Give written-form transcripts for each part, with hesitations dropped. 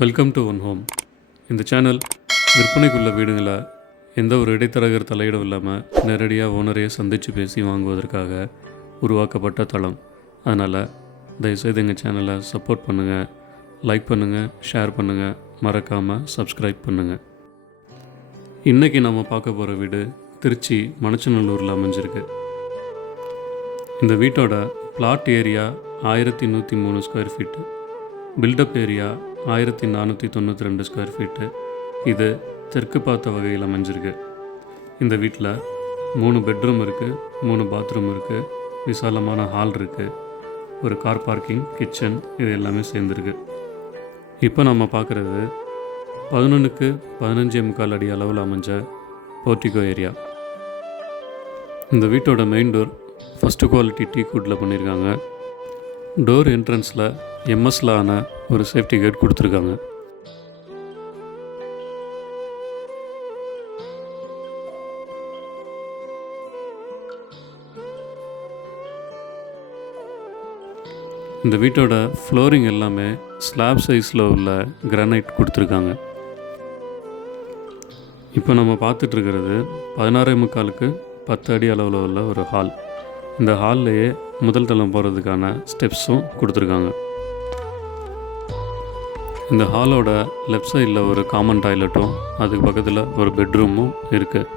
Welcome to one home. இந்த channel விற்பனைக்குள்ள வீடுகளை எந்த ஒரு இடைத்தரகர் தலையிடும் இல்லாமல் நேரடியாக ஓனரையே சந்தித்து பேசி வாங்குவதற்காக உருவாக்கப்பட்ட தளம். அதனால் தயவுசெய்து எங்கள் சேனலை சப்போர்ட் பண்ணுங்கள், லைக் பண்ணுங்கள், ஷேர் பண்ணுங்கள், மறக்காமல் சப்ஸ்கிரைப் பண்ணுங்கள். இன்றைக்கி நம்ம பார்க்க போகிற வீடு திருச்சி மணச்சநல்லூரில் அமைஞ்சிருக்கு. இந்த வீட்டோட plot area 1103 square feet, buildup area 1492 square feet. இது தெற்கு பார்த்த வகையில் அமைஞ்சிருக்கு. இந்த வீட்டில் 3 பெட்ரூம் இருக்குது, 3 பாத்ரூம் இருக்குது, விசாலமான ஹால் இருக்குது, ஒரு கார் பார்க்கிங், கிச்சன், இது எல்லாமே சேர்ந்துருக்கு. இப்போ நம்ம பார்க்குறது 11க்கு 15.25 அடி அளவில் அமைஞ்ச போர்ட்டிகோ ஏரியா. இந்த வீட்டோட மெயின் டோர் ஃபஸ்ட்டு குவாலிட்டி டீ குட்டில் பண்ணியிருக்காங்க. டோர் என்ட்ரன்ஸில் எம்எஸ்ல ஆன ஒரு சேஃப்டி கேட் கொடுத்துருக்காங்க. இந்த வீட்டோட ஃப்ளோரிங் எல்லாமே ஸ்லாப் சைஸில் உள்ள கிரானைட் கொடுத்துருக்காங்க. இப்போ நம்ம பார்த்துட்ருக்கிறது 16.25க்கு 10 அடி அளவில் உள்ள ஒரு ஹால். இந்த ஹால்லையே முதல் தளம் போகிறதுக்கான ஸ்டெப்ஸும் கொடுத்துருக்காங்க. இந்த ஹாலோட லெஃப்ட் சைடில் ஒரு காமன் டாய்லெட்டும் அதுக்கு பக்கத்தில் ஒரு பெட்ரூமும் இருக்குது.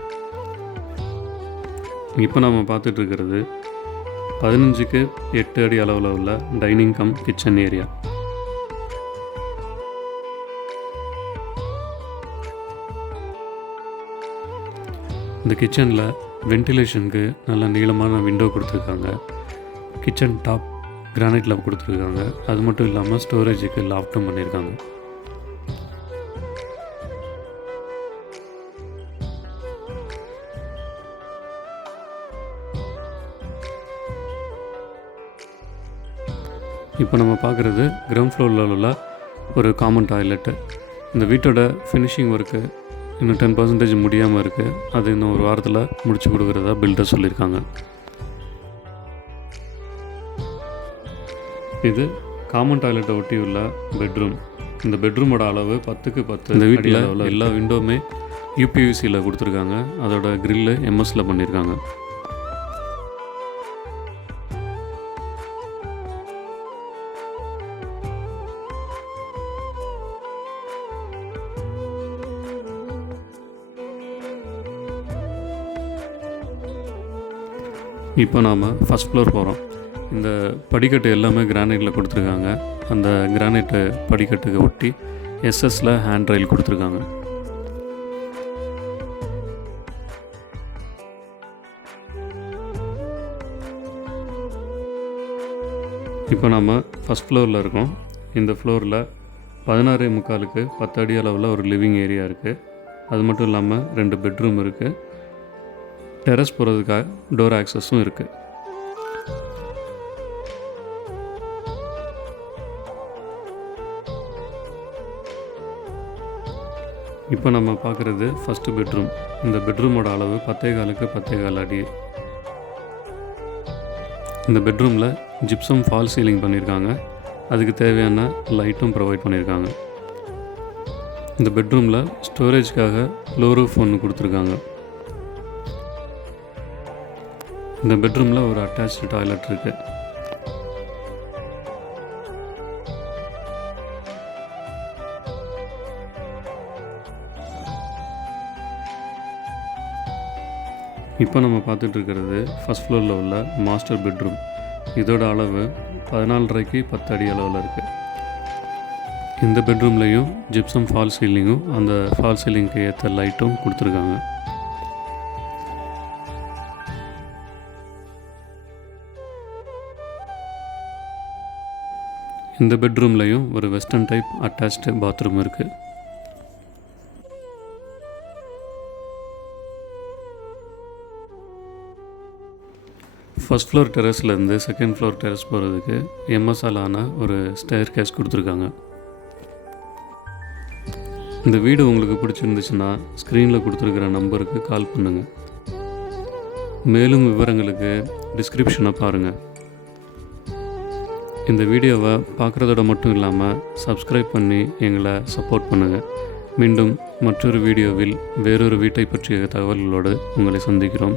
இப்போ நம்ம பார்த்துட்ருக்கிறது 15க்கு 8 அடி அளவில் உள்ள டைனிங் கம் கிச்சன் ஏரியா. இந்த கிச்சனில் வென்டிலேஷனுக்கு நல்ல நீளமான விண்டோ கொடுத்துருக்காங்க. கிச்சன் டாப் கிரானைட்டில் கொடுத்துருக்காங்க. அது மட்டும் இல்லாமல் ஸ்டோரேஜுக்கு லாஃப்ட்டும் பண்ணியிருக்காங்க. இப்போ நம்ம பார்க்குறது கிரவுண்ட் ஃப்ளோரில் உள்ள ஒரு காமன் டாய்லெட்டு. இந்த வீட்டோட ஃபினிஷிங் ஒர்க்கு இன்னும் 10% முடியாமல் இருக்குது. அது இன்னும் ஒரு வாரத்தில் முடிச்சு கொடுக்குறதா பில்டர் சொல்லியிருக்காங்க. இது காமன் டாய்லெட்டை ஒட்டி உள்ள பெட்ரூம். இந்த பெட்ரூமோட அளவு 10க்கு 10. இந்த வீட்டில் எல்லா விண்டோவுமே யூபிவிசியில் கொடுத்துருக்காங்க. அதோட கிரில்லு எம்எஸ்ல பண்ணியிருக்காங்க. இப்போ நாம் ஃபஸ்ட் ஃப்ளோர் போகிறோம். இந்த படிக்கட்டு எல்லாமே கிரானைட்டில் கொடுத்துருக்காங்க. அந்த கிரானைட்டு படிக்கட்டுக்கு ஒட்டி எஸ்எஸில் ஹேண்ட் ரெயில் கொடுத்துருக்காங்க. இப்போ நாம் ஃபஸ்ட் ஃப்ளோரில் இருக்கோம். இந்த ஃப்ளோரில் 16.25க்கு 10 அடி அளவில் ஒரு லிவிங் ஏரியா இருக்குது. அது மட்டும் இல்லாமல் 2 பெட்ரூம் இருக்குது. டெரஸ் போகிறதுக்காக டோர் ஆக்சஸும் இருக்குது. இப்போ நம்ம பார்க்குறது ஃபஸ்ட்டு பெட்ரூம். இந்த பெட்ரூமோட அளவு 10.25க்கு 10.25 அடி. இந்த பெட்ரூமில் ஜிப்சம் ஃபால் சீலிங் பண்ணியிருக்காங்க. அதுக்கு தேவையான லைட்டும் ப்ரொவைட் பண்ணியிருக்காங்க. இந்த பெட்ரூமில் ஸ்டோரேஜ்க்காக லோ ரூஃப் ஒன்று கொடுத்துருக்காங்க. இந்த பெட்ரூமில் ஒரு அட்டாச்டு டாய்லெட் இருக்குது. இப்போ நம்ம பார்த்துட்ருக்கிறது ஃபஸ்ட் ஃப்ளோரில் உள்ள மாஸ்டர் பெட்ரூம். இதோட அளவு 14.5க்கு 10 அடி அளவில் இருக்குது. இந்த பெட்ரூம்லேயும் ஜிப்சம் ஃபால் சீலிங்கும் அந்த ஃபால் சீலிங்க்கு ஏற்ற லைட்டும் கொடுத்துருக்காங்க. இந்த பெட்ரூம்லேயும் ஒரு வெஸ்டர்ன் டைப் அட்டாச்டு பாத்ரூம் இருக்குது. ஃபஸ்ட் ஃப்ளோர் டெரஸ்லேருந்து செகண்ட் ஃப்ளோர் டெரஸ் போகிறதுக்கு எம்எஸ்ஆல் ஆன ஒரு ஸ்டேர் கேஸ் கொடுத்துருக்காங்க. இந்த வீடு உங்களுக்கு பிடிச்சிருந்துச்சுன்னா ஸ்க்ரீனில் கொடுத்துருக்கிற நம்பருக்கு கால் பண்ணுங்கள். மேலும் விவரங்களுக்கு டிஸ்கிரிப்ஷனை பாருங்கள். இந்த வீடியோவை பார்க்குறதோட மட்டும் இல்லாமல் சப்ஸ்கிரைப் பண்ணி எங்களை சப்போர்ட் பண்ணுங்கள். மீண்டும் மற்றொரு வீடியோவில் வேறொரு வீட்டை பற்றிய தகவல்களோடு உங்களை சந்திக்கிறோம்.